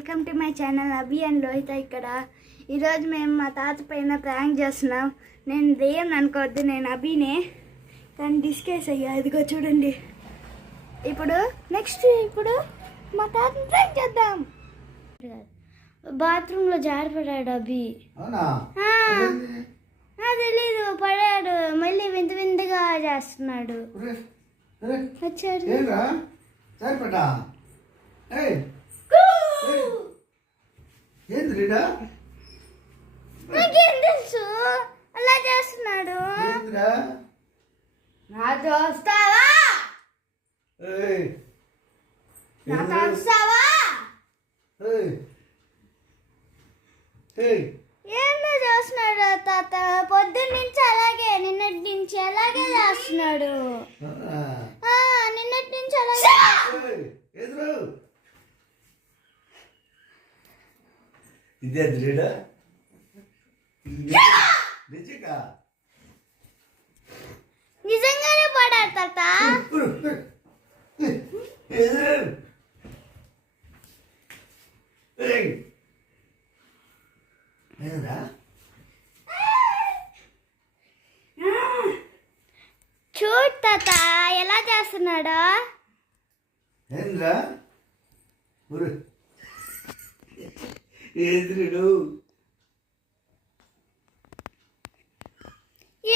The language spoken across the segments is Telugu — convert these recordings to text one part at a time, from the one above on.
Welcome to my channel Abhi and Lohitha. ఇక్కడ ఈరోజు మేము మా తాత పైన ప్రాంక్ చేస్తున్నాం. నేను దెయ్యం అనుకోవద్దు, నేను అభినే, కానీ డిస్కేస్ అయ్యా. ఇదిగో చూడండి. ఇప్పుడు మా తాతని ప్రాంక్ చేద్దాం. బాత్రూంలో జారిపడ్డాడు అభి. తెలీదు, పడాడు. మళ్ళీ వింత వింతగా చేస్తున్నాడు. వచ్చాడు. నాకేం తెలుసు, అలా చేస్తున్నాడు. నాతో వస్తావా? ఏంటో చేస్తున్నాడు తాత, పొద్దున్న నుంచి అలాగే, నిన్నటి నుంచి అలాగే చేస్తున్నాడు. నిన్నటి నుంచి అలాగే. ఇదే నిజంగానే పడారు తాత. చూడు తాత ఎలా చేస్తున్నాడో.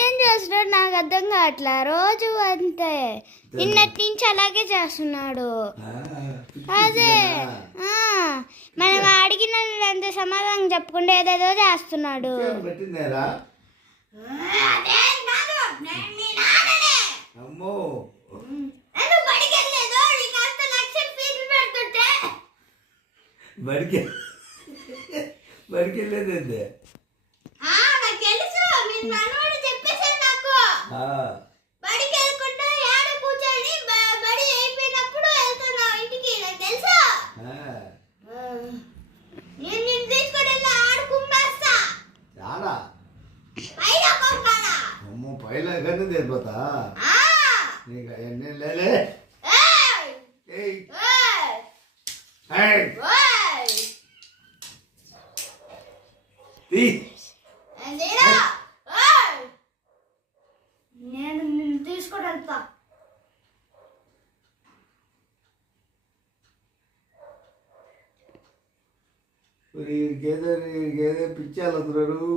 ఏం చేస్తున్నాడు నాకు అర్థం కావట్లా. రోజు అంతే, నిన్నటి నుంచి అలాగే చేస్తున్నాడు. అదే మనం అడిగిన అంత సమాధానం చెప్పకుండా ఏదేదో చేస్తున్నాడు. బడికెళ్ళేదండి బడికి వెళ్ళకుండా ఏడ కూర్చొని బడి అయిపోయినప్పుడు వెళ్తున్నావు ఇంటికి, నాకు తెలుసా. నేను తీసుకొని వెళ్ళి ఆడుకుంటా. చాలా పైన కొట్టాలా? అమ్మో, పైన కన్నా తెలిపోతా నీకు అవన్నీ లేలే. నేను నిన్ను తీసుకొని వెళ్తా. గేదె పిచ్చాలంటున్నారు.